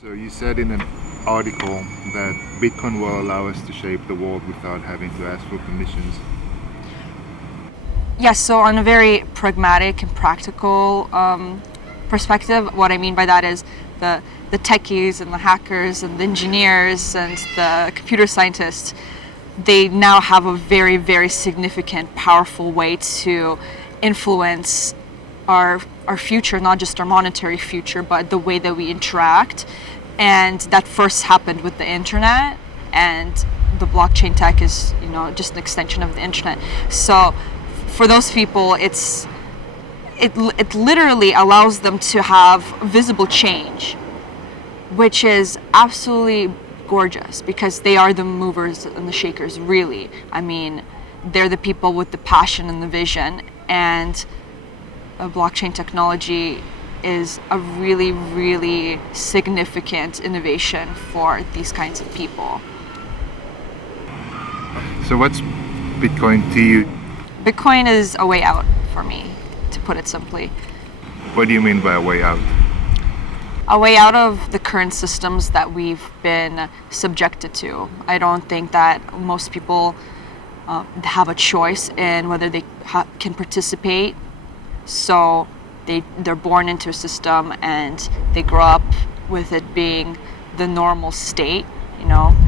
So you said in an article that Bitcoin will allow us to shape the world without having to ask for permissions. Yes, so on a very pragmatic and practical perspective, what I mean by that is the techies and the hackers and the engineers and the computer scientists, they now have a very, very significant, powerful way to influence our future, not just our monetary future, but the way that we interact. And that first happened with the internet, and the blockchain tech is, just an extension of the internet. So for those people, it literally allows them to have visible change, which is absolutely gorgeous because they are the movers and the shakers, really. I mean, they're the people with the passion and the vision, and blockchain technology is a really, really significant innovation for these kinds of people. So what's Bitcoin to you? Bitcoin is a way out for me, to put it simply. What do you mean by a way out? A way out of the current systems that we've been subjected to. I don't think that most people have a choice in whether they can participate. So they're born into a system and they grow up with it being the normal state,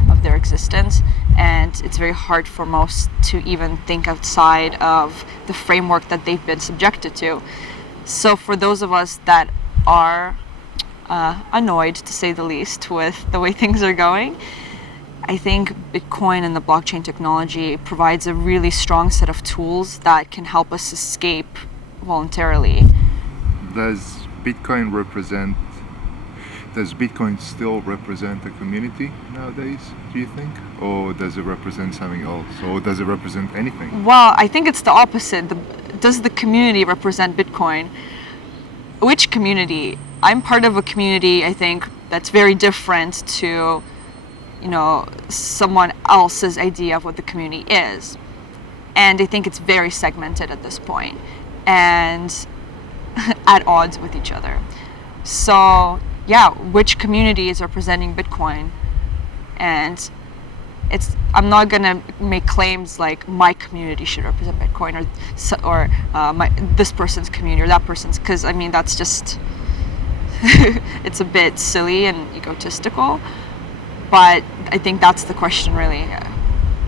of their existence. And it's very hard for most to even think outside of the framework that they've been subjected to. So for those of us that are annoyed, to say the least, with the way things are going, I think Bitcoin and the blockchain technology provides a really strong set of tools that can help us escape voluntarily. Does Bitcoin still represent a community nowadays, do you think? Or does it represent something else? Or does it represent anything? Well, I think it's the opposite. Does the community represent Bitcoin? Which community? I'm part of a community, I think, that's very different to, someone else's idea of what the community is. And I think it's very segmented at this point and at odds with each other. So, yeah, which community is representing Bitcoin? And I'm not gonna make claims like my community should represent Bitcoin or this person's community or that person's, because that's just it's a bit silly and egotistical. But I think that's the question, really.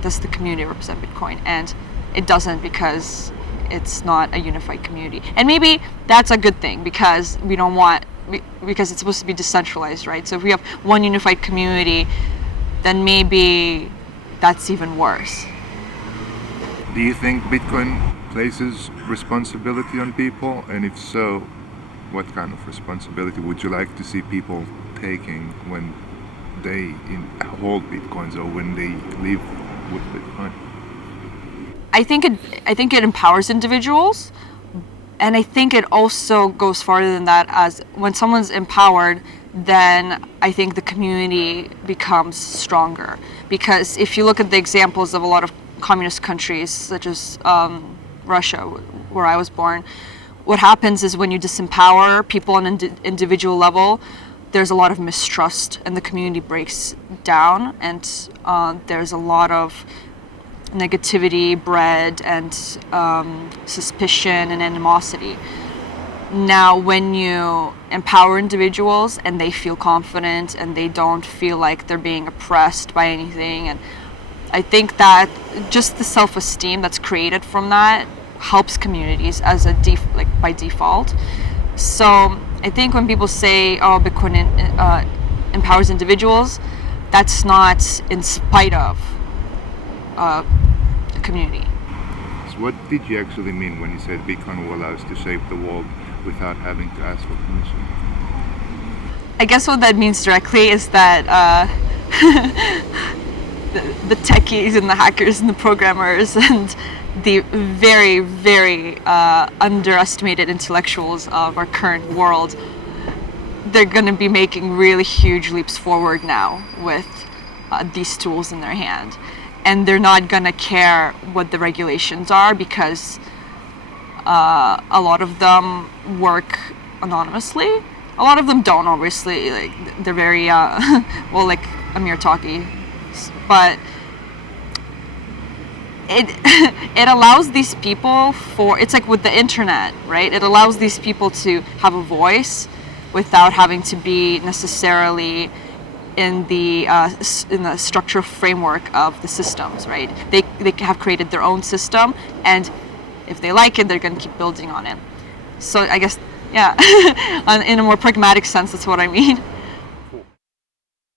Does the community represent Bitcoin? And it doesn't, because it's not a unified community. And maybe that's a good thing, because because it's supposed to be decentralized, right? So if we have one unified community, then maybe that's even worse. Do you think Bitcoin places responsibility on people? And if so, what kind of responsibility would you like to see people taking when they hold Bitcoins or when they live with Bitcoin? I think it empowers individuals, and I think it also goes farther than that. As when someone's empowered, then I think the community becomes stronger. Because if you look at the examples of a lot of communist countries, such as Russia, where I was born, what happens is when you disempower people on an individual level, there's a lot of mistrust and the community breaks down, and there's a lot of negativity bred and suspicion and animosity. Now, when you empower individuals and they feel confident and they don't feel like they're being oppressed by anything, and I think that just the self-esteem that's created from that helps communities as by default. So I think when people say, "Oh, Bitcoin empowers individuals," that's not in spite of the community. So what did you actually mean when you said Bitcoin will allow us to shape the world without having to ask for permission? I guess what that means directly is that the techies and the hackers and the programmers and the very, very underestimated intellectuals of our current world, they're going to be making really huge leaps forward now with these tools in their hand. And they're not going to care what the regulations are, because a lot of them work anonymously. A lot of them don't, obviously. Like, they're very well, like Amir Taki, but it it allows these people for, it's like with the internet, right? It allows these people to have a voice without having to be necessarily in the structural framework of the systems, right? They have created their own system, and if they like it, they're going to keep building on it. So I guess, yeah, in a more pragmatic sense, that's what I mean.